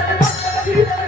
Thank you.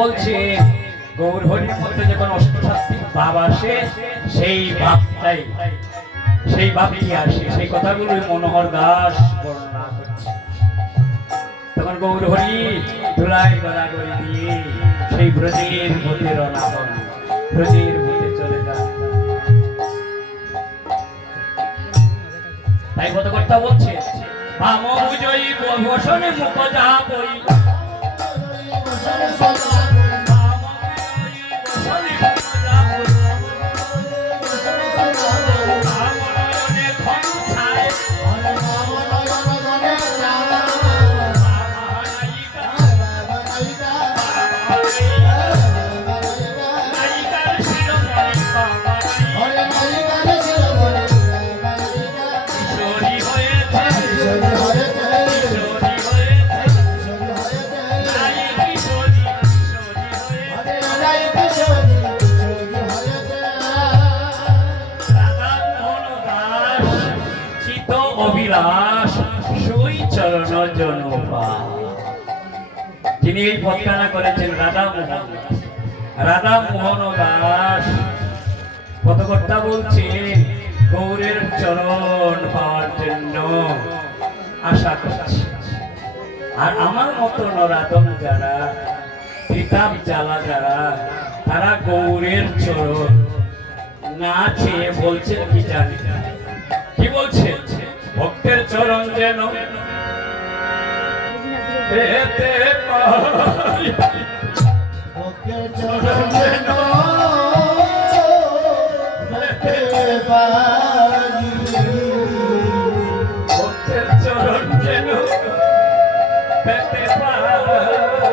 বলছে, গৌর হরির মধ্যে যখন অষ্টসাত্বিক ভাব আসে, সেই ভাবটাই, সেই ভাবই আসে। সেই কথাগুলোই মনোহর দাস বর্ণনা তখন গৌর হরি ধুলাই গড়াগড়ি দিয়ে সেই ব্রজের মধ্যে হন। ব্রজের মধ্যে চলে যান। তাই কর্তা বলছে বাম বুঝই মুখ যা বই অবিলাস সুই চরণ জনপা তিনি এই পথখানা করেছেন রাধা মোহন রাধা মোহন দাস পথকর্তা বলছেন, গৌরের চরণ পাওয়ার জন্য আশা করছি। আর আমার মতো নরাদন যারা কিতাব জ্বালা যারা, তারা গৌরের চরণ না চেয়ে বলছেন কি জানি কি বলছে ভক্তের চরণ যেন পেতে পাই। চরণ যেন ভক্তের চরণ যেন পেতে পাই।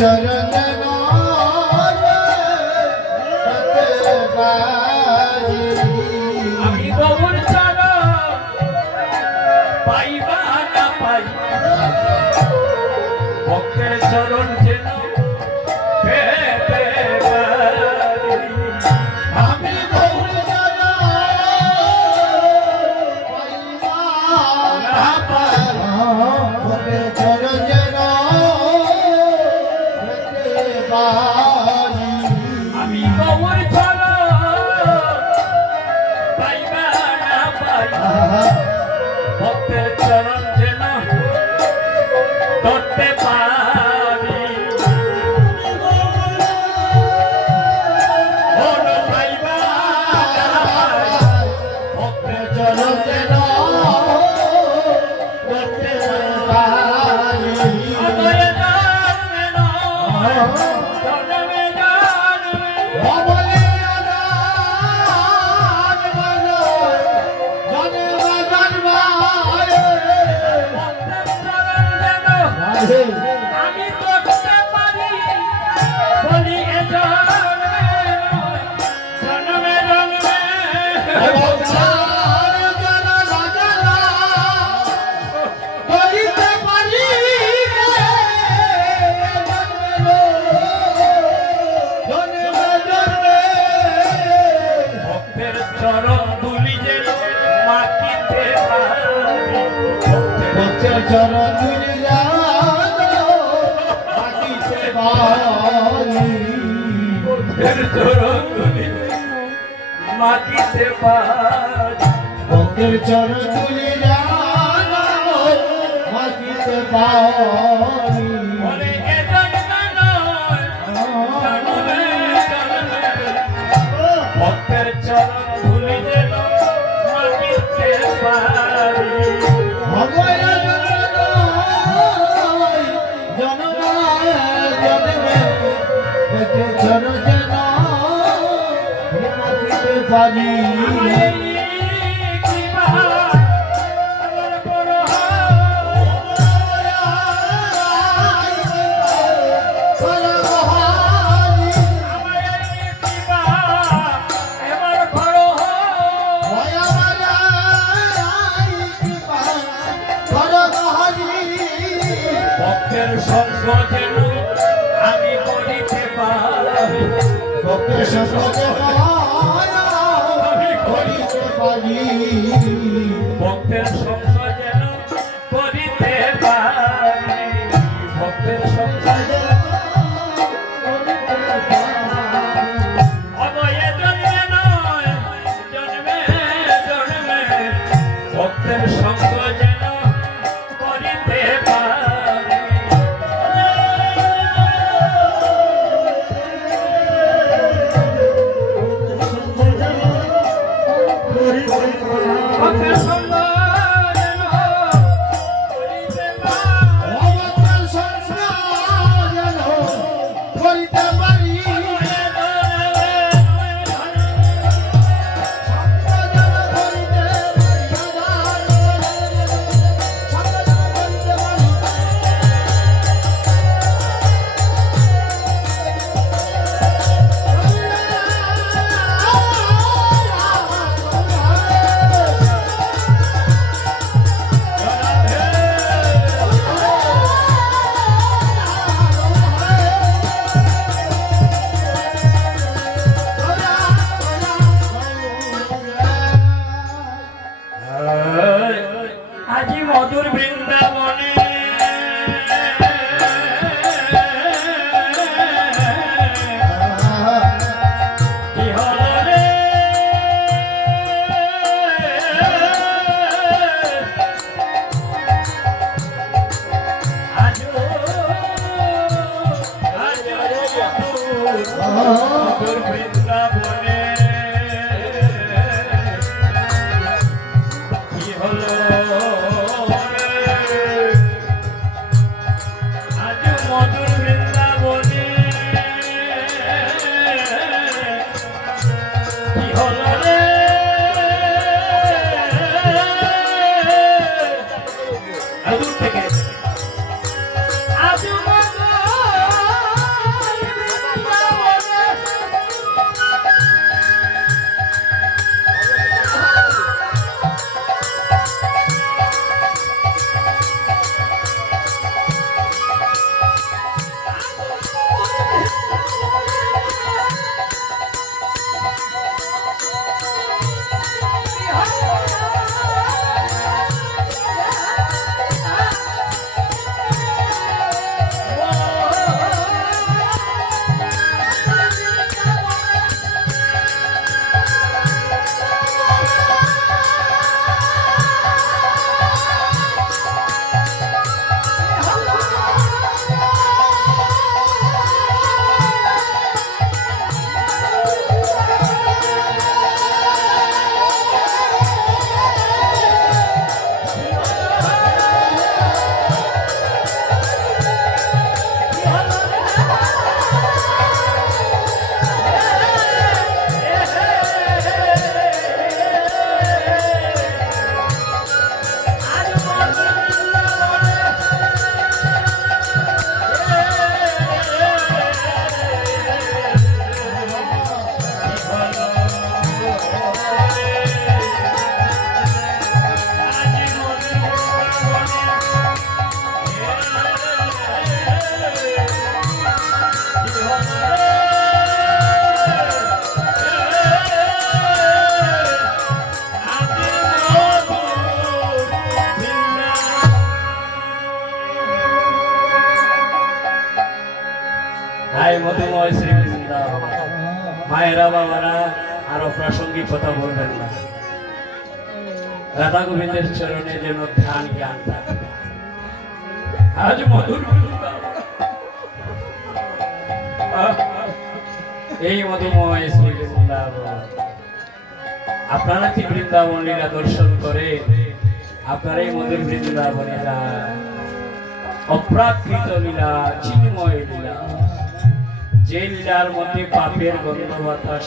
চরণ আমি মাটিতে পারি ভক্তের চরণ তুলে জানো মাটিতে বাড়ি পারি ভক্তের গোবিন্দের চরণে যেন ধ্যান জ্ঞান আজ মধুর এই মধুময় শ্রী বৃন্দাবন। আপনারা কি বৃন্দাবন লীলা দর্শন করে আপনারা এই মধুর বৃন্দাবনে অপ্রাকৃত লীলা, চিন্ময় লীলা। যে লীলার মধ্যে পাপের গন্ধ বাতাস।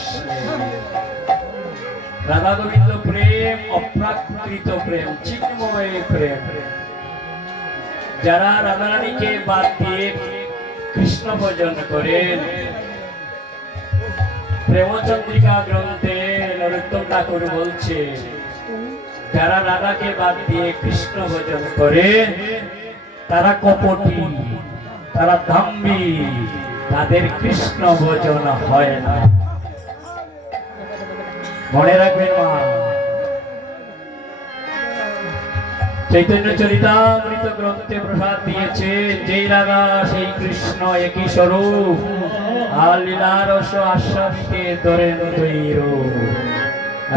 রাধা গোবিন্দ প্রেম, অপ্রাকৃত প্রেম, চিন্ময় প্রেম। যারা রাধারানীকে বাদ দিয়ে কৃষ্ণ ভজন করেন, প্রেমচন্দ্রিকা গ্রন্থে নরোত্তম ঠাকুর বলছে, যারা রাধাকে বাদ দিয়ে কৃষ্ণ ভজন করে, তারা কপটি, তারা ধাম্বি, তাদের কৃষ্ণ ভজন হয় না। মনে রাখবেন মা। চৈতন্য চরিতামৃত গ্রন্থে প্রসাদ দিয়েছে যেই রাধা সেই কৃষ্ণ একই স্বরূপ। আর আশ্বাসকে ধরেন তৈর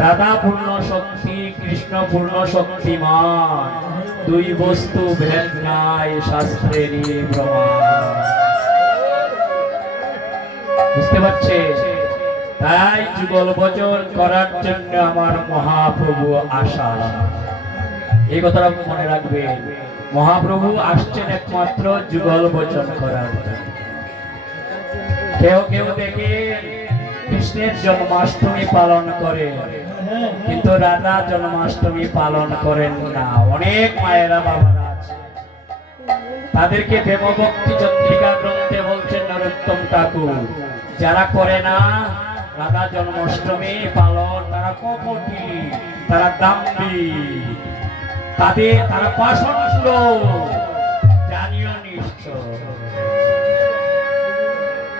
রাধা পূর্ণ শক্তি কৃষ্ণ পূর্ণ শক্তিমান। দুই বস্তু ভেদ নাই শাস্ত্রেরই প্রমাণ বুঝতে পারছে তাই যুগল ভজন করার জন্য আমার মহাপ্রভু আশা এই কথাটা মনে রাখবেন, মহাপ্রভু আসছেন একমাত্র যুগল বচন করার। কেউ কেউ দেখে কৃষ্ণের জন্মাষ্টমী পালন করে কিন্তু রাধা জন্মাষ্টমী পালন করেন না। অনেক মায়েরা বাবারা আছে তাদেরকে দেবভক্তি চন্দ্রিকা গ্রন্থে বলছেন নরোত্তম ঠাকুর, যারা করে না রাধা জন্মাষ্টমী পালন, তারা কপটি তারা দাম্বি তাদের, তারা পাষণ জানিও নিশ্চয়।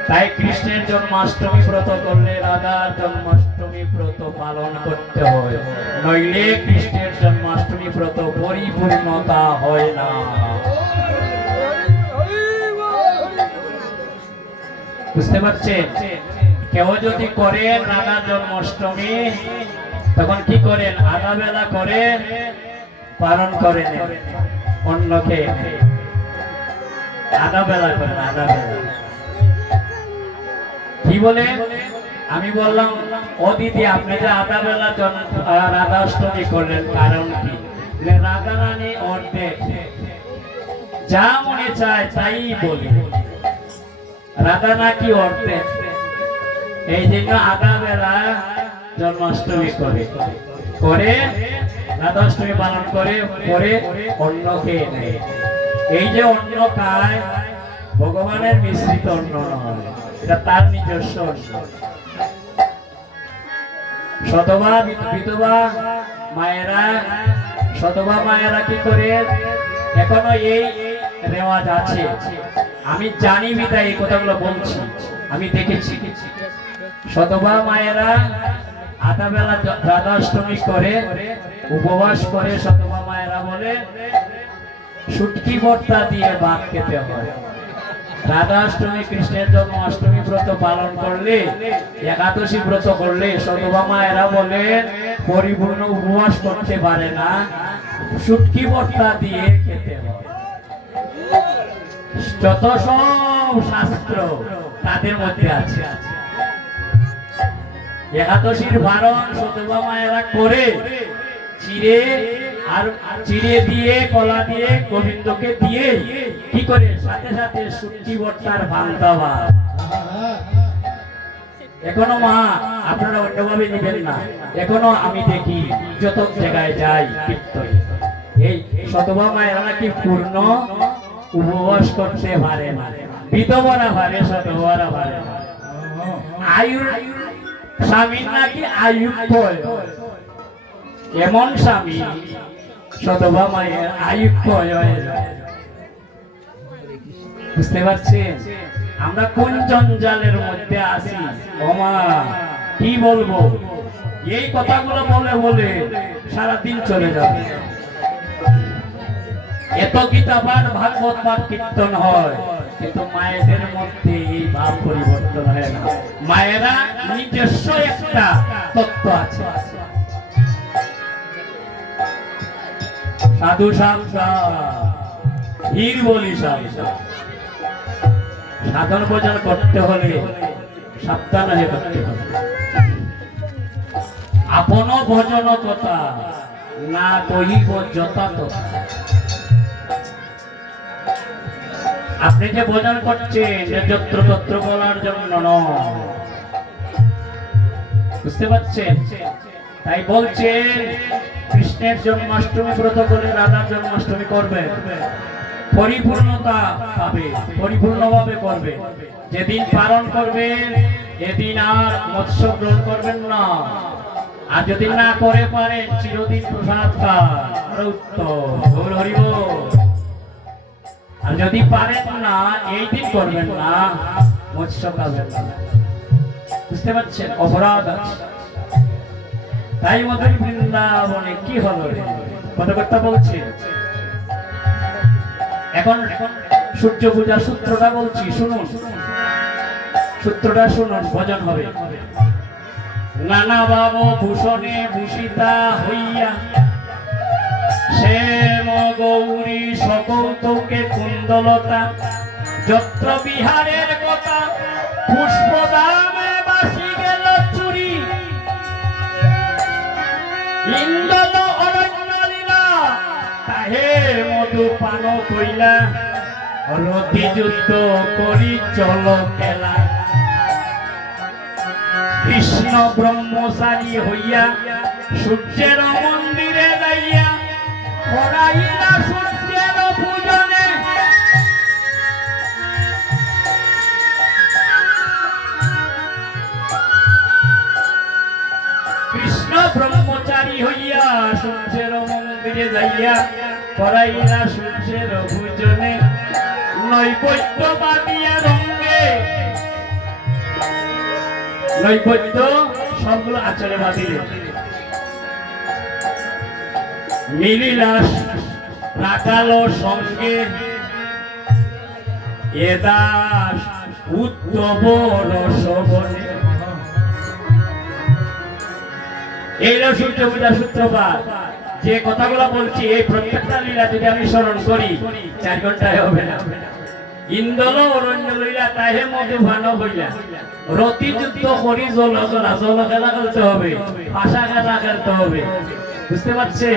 তাই কৃষ্ণের জন্মাষ্টমী ব্রত করলে রাধার জন্মাষ্টমী ব্রত পালন করতে হয়। নইলে কৃষ্ণের জন্মাষ্টমী ব্রত পরিপূর্ণতা হয় না। বুঝতে পারছেন? কেউ যদি করেন রাধা জন্মাষ্টমী তখন কি করেন? আধা বেলা করেন পালন করেন। অন্যকে আধা বেলা করেন আধা বেলা। কি বলে? আমি বললাম ও দিদি আপনি যে আধা বেলা জন- আহ, রাধা অষ্টমী করলেন কারণ কি? রাধা রানী অর্ধেক। যা মনে চায় তাই বলি। রাধা নাকি অর্ধেক? এই জন্য বেলা জন্মাষ্টমী করে। করে রাধাষ্টমী পালন করে করে অন্যকে নেয়। এই যে অন্য খায়, ভগবানের মিশ্রিত অন্ন নয়, এটা তার নিজস্ব অন্ন। সতবা বিধবা মায়েরা, সতবা মায়েরা কি করে? এখনও এই রেওয়াজ আছে। আমি জানি বিদায় এই কথাগুলো বলছি, আমি দেখেছি। সতবা মায়েরা আধা বেলা রাধাষ্টমী করে, উপবাস করে সতবা মায়েরা বলে, সুটকি ভর্তা দিয়ে ভাত খেতে হয়। রাধাষ্টমী কৃষ্ণের জন্মাষ্টমী ব্রত পালন করলে, একাদশী ব্রত করলে সতবা মায়েরা বলেন পরিপূর্ণ উপবাস করতে পারে না, সুটকি ভর্তা দিয়ে খেতে হয়। যত সব শাস্ত্র তাদের মধ্যে আছে। একাদশীর বারণ সতবা মায়েরা করে চিড়ে আর চিড়ে দিয়ে, কলা দিয়ে, গোবিন্দকে দিয়ে কি করে? সাথে সাথে সুটকি ভর্তার ভান্তা ভাত এখনও মা, আপনারা অন্যভাবে নেবেন না। এখনও আমি দেখি যত জায়গায় যাই কীর্তনে। এই শতবা মায়েরা নাকি পূর্ণ উপবাস করতে পারে না। বিধবরা পারে শতবরা পারে আয়ুর স্বামীর নাকি আয়ু ক্ষয় এমন স্বামী? শতবা মায়ের আয়ু ক্ষয় বুঝতে পারছেন? আমরা কোন জঞ্জালের মধ্যে আছি? ওমা, কি বলব? এই কথাগুলো বলে বলে সারাদিন চলে যাবে। এত পাঠ ভাগবত পাঠ কীর্তন হয়। কিন্তু মায়েদের মধ্যে এই ভাব পরিবর্তন হয় না। মায়েরা নিজস্ব একটা তত্ত্ব আছে। সাধু ধীর বলি সাবধান সাধন ভোজন করতে হলে সাবধান হয়ে করতে হবে। আপন ভজন কথা না কহিব যথাযথ আপনি যে ভোজন করছেন যত্র তত্র বলার জন্য নয়। বুঝতে পারছেন? তাই বলছেন, কৃষ্ণের জন্মাষ্টমী ব্রত করে রাধার জন্মাষ্টমী করবে। পরিপূর্ণতা পাবে, পরিপূর্ণভাবে করবে। যেদিন পালন করবেন, এদিন আর মৎস্য গ্রহণ করবেন না। আর যদি না করে পারেন, চিরদিন প্রসাদ উত্তম। গৌর হরিব যদি পারেন না, এই দিন করবেন না। মৎস্য খাবেন না বুঝতে পারছেন? অপরাধ আছে। তাই মতন বৃন্দাবনে কি হলো রে? পদকর্তা বলছে, এখন সূর্য পূজার সূত্রটা বলছি, শুনুন। সূত্রটা শুনুন, ভজন হবে। নানা বাব ভূষণে ভূষিতা হইয়া শ্যাম গৌরী সকৌতকে কুন্দলতা, যত্র বিহারের কথা, পুষ্পদামে বাসি গেল চুরি। ইন্দ্র অরণ্য তাহে মধু পান কইলা করি চল খেলা। কৃষ্ণ ব্রহ্মচারী হইয়া সূর্যের মন্দিরে ব্রহ্মচারী হইয়া সূর্যের মন্দিরে যাইয়া করাইলা সূর্যের পূজনে নৈবদ্য বাদিয়া রঙ্গে নৈবদ্য সবগুলো আচরে বাদিলে মিলিলাস রাখালো সঙ্গে। এদাস উত্তম রসবনে। এই সূর্য পূজা সূত্রপাত। যে কথাগুলো বলছি, এই প্রত্যেকটা লীলা যদি আমি স্মরণ করি, চার ঘন্টায় হবে না। ইন্দল অরণ্য লইলা, তাহে মধু ভান হইলা। রতি যুদ্ধ করি জল জলা জল খেলা খেলতে হবে পাশা খেলা খেলতে হবে। বুঝতে পারছে?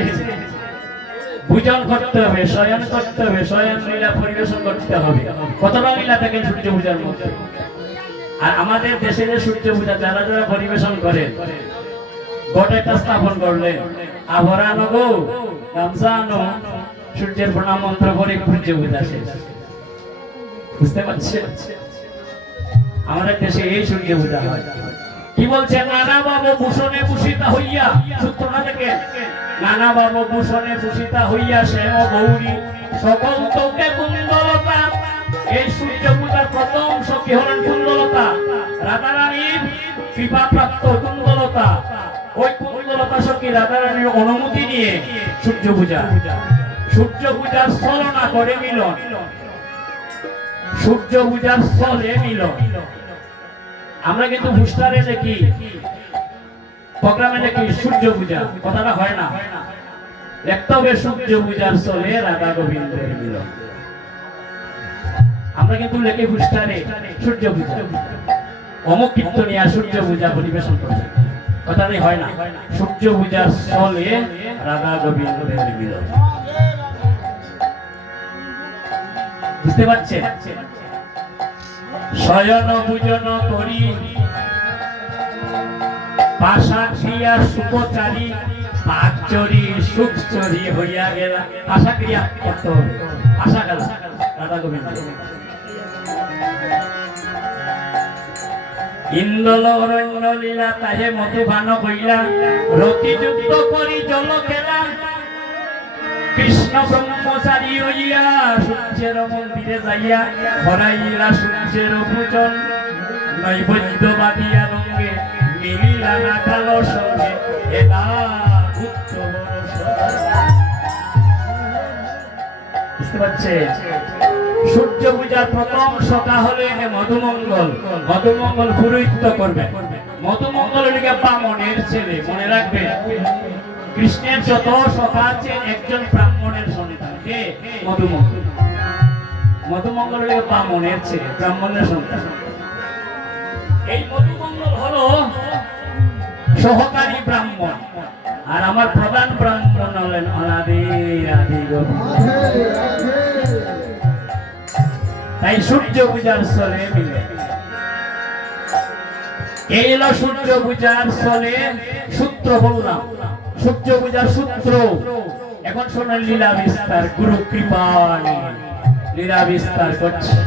পূজন করতে হবে, শয়ন করতে হবে, শয়ন, লীলা পরিবেশন করতে হবে। কতটা লীলা থাকে সূর্য পূজার মধ্যে? আর আমাদের দেশে যে সূর্য পূজা যারা যারা পরিবেশন করে গোটাটা স্থাপন করলে, আভরা নগো, গামছা আনো সূর্যের প্রণাম মন্ত্র করে সূর্য পূজা শেষ। বুঝতে পারছেন আমাদের দেশে এই সূর্য পূজা হয়। কি বলছে? নানা বাবু ভূষণে ভূষিতা হইয়া, সূত্রটা থেকে নানা বাবু ভূষণে ভূষিতা হইয়া শ্যাম গৌরী সকল তোকে কুন্দলতা। এই সূর্য পূজার প্রথম সখী হলেন কুন্দলতা? রাধারানীর কৃপা প্রাপ্ত কুন্দলতা। ওই কুন্দলতা সখী রাধারানীর অনুমতি নিয়ে সূর্য পূজা। সূর্য পূজার স্থলনা করে মিলন। সূর্য পূজার স্থলে মিলন। আমরা কিন্তু বুস্টারে দেখি, প্রোগ্রামে দেখি সূর্য পূজা, কথাটা হয় না। হবে সূর্য পূজার স্থলে রাধা গোবিন্দের মিলন। আমরা কিন্তু লেখি বুস্টারে সূর্য পূজা। অমুক কীর্তনিয়া সূর্য পূজা পরিবেশন করছে। কথাটাই হয় না। সূর্য পূজার স্থলে রাধা গোবিন্দের মিলন। বুঝতে পারছেন? শয়ন পূজন করি। পাশা ক্রিয়া সুপচারী, পাকচরি, সুখচরি হইয়া গেলা। পাশা ক্রিয়া করতে পাশা গেলা। রাধা গোবিন্দ। ইন্দল অরণ্য লীলা তাহে মধুবান কইলা রতি যুক্ত করি জল খেলা। সূর্য পূজার প্রথম সখা হলে মধুমঙ্গল মধুমঙ্গল পুরোহিত্য করবে। মধুমঙ্গল বামনের ছেলে মনে রাখবে কৃষ্ণের যত সখা আছে, একজন ব্রাহ্মণের সন্তান। কে? মধুমঙ্গল। মধুমঙ্গল লিখে বামনের ছেলে, ব্রাহ্মণের সন্তান। এই মধুমঙ্গল হলো সহকারী ব্রাহ্মণ। আর আমার প্রধান ব্রাহ্মণ হলেন অনাদি আদি তাই সূর্য পূজার স্থলে মিলে। এই হলো সূর্য পূজার স্থলে সূত্র বললাম সূর্য পূজার সূত্র। এখন শোনেন লীলা বিস্তার গুরু কৃপা লীলা বিস্তার করছে।